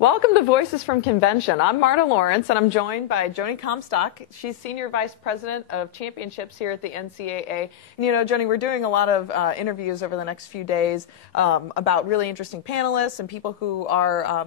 Welcome to Voices from Convention. I'm Marta Lawrence, and I'm joined by Joni Comstock. She's Senior Vice President of Championships here at the NCAA. And you know, Joni, we're doing a lot of interviews over the next few days about really interesting panelists and people who are,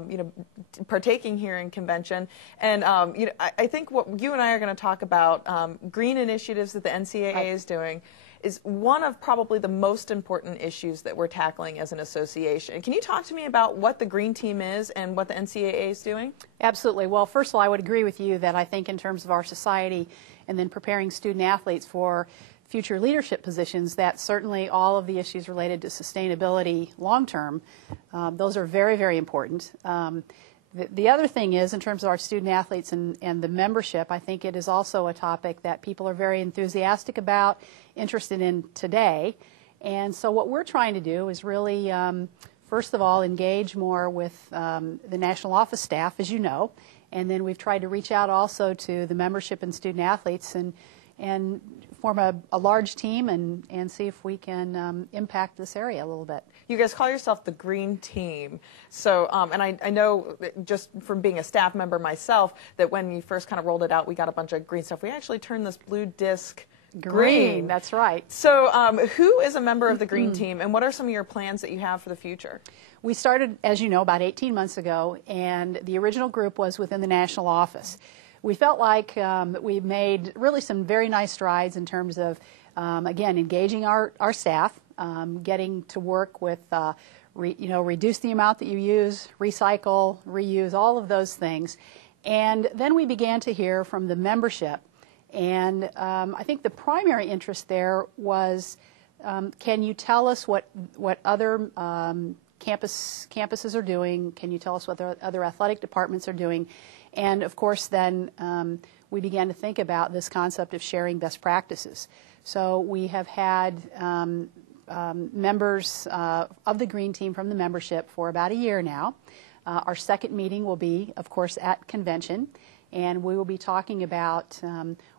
partaking here in convention. And I think what you and I are going to talk about, green initiatives that the NCAA is doing, is one of probably the most important issues that we're tackling as an association. Can you talk to me about what the Green Team is and what the NCAA is doing? Absolutely. Well, first of all, I would agree with you that I think in terms of our society and then preparing student athletes for future leadership positions, that certainly all of the issues related to sustainability long-term, those are very, very important. The other thing is, in terms of our student athletes and the membership, I think it is also a topic that people are very enthusiastic about, interested in today. And so what we're trying to do is really, first of all, engage more with the national office staff, as you know, and then we've tried to reach out also to the membership and student athletes and form a large team and see if we can impact this area a little bit. You guys call yourself the Green Team. So, and I know just from being a staff member myself that when you first kind of rolled it out, we got a bunch of green stuff. We actually turned this blue disc green. That's right. So who is a member of the Green Team, and what are some of your plans that you have for the future? We started, as you know, about 18 months ago, and the original group was within the national office. We felt like we made really some very nice strides in terms of, again, engaging our staff, getting to work with, reduce the amount that you use, recycle, reuse, all of those things. And then we began to hear from the membership. And I think the primary interest there was, can you tell us what other campuses are doing? Can you tell us what other athletic departments are doing? And of course, then we began to think about this concept of sharing best practices. So we have had members of the Green Team from the membership for about a year now. Our second meeting will be, of course, at convention, and we will be talking about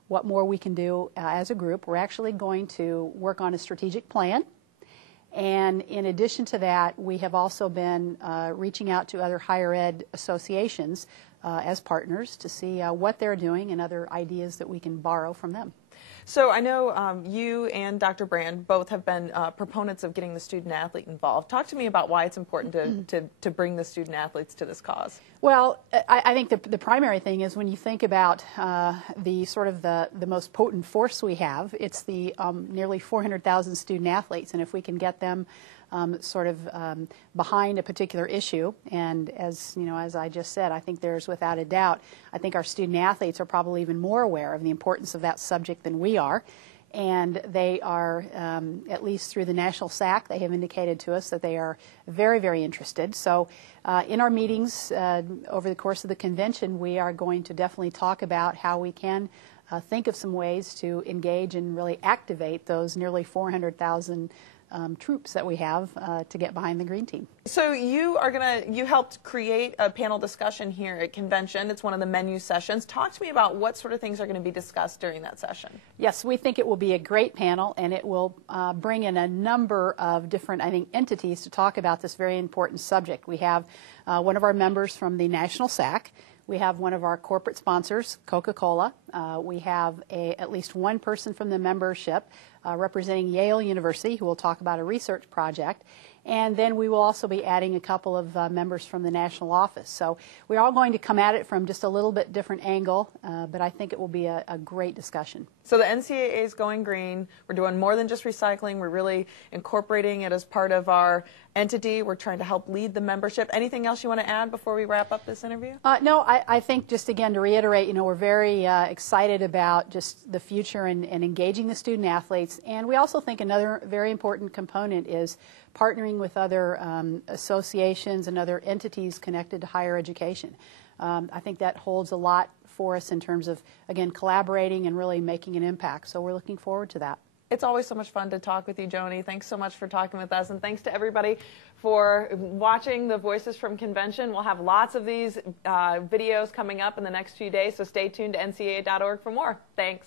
what more we can do as a group. We're actually going to work on a strategic plan. And in addition to that, we have also been reaching out to other higher ed associations as partners to see what they're doing and other ideas that we can borrow from them. So I know you and Dr. Brand both have been proponents of getting the student athlete involved. Talk to me about why it's important to bring the student athletes to this cause. Well, I think the primary thing is when you think about the most potent force we have, it's the nearly 400,000 student athletes, and if we can get them behind a particular issue, and as I just said, I think there's without a doubt, I think our student athletes are probably even more aware of the importance of that subject than we are, and they are, at least through the National SAC, they have indicated to us that they are very, very interested. So in our meetings over the course of the convention, we are going to definitely talk about how we can think of some ways to engage and really activate those nearly 400,000 troops that we have to get behind the Green Team. So you helped create a panel discussion here at convention. It's one of the menu sessions. Talk to me about what sort of things are going to be discussed during that session. Yes, we think it will be a great panel, and it will bring in a number of different, entities to talk about this very important subject. We have one of our members from the National SAC. We have one of our corporate sponsors, Coca-Cola. We have at least one person from the membership representing Yale University who will talk about a research project. And then we will also be adding a couple of members from the national office. So we're all going to come at it from just a little bit different angle, but I think it will be a great discussion. So the NCAA is going green. We're doing more than just recycling. We're really incorporating it as part of our entity. We're trying to help lead the membership. Anything else you want to add before we wrap up this interview? No, I think just again to reiterate, we're very excited about just the future and engaging the student athletes. And we also think another very important component is partnering with other associations and other entities connected to higher education. I think that holds a lot for us in terms of, again, collaborating and really making an impact. So we're looking forward to that. It's always so much fun to talk with you, Joni. Thanks so much for talking with us, and thanks to everybody for watching the Voices from Convention. We'll have lots of these videos coming up in the next few days, so stay tuned to ncaa.org for more. Thanks.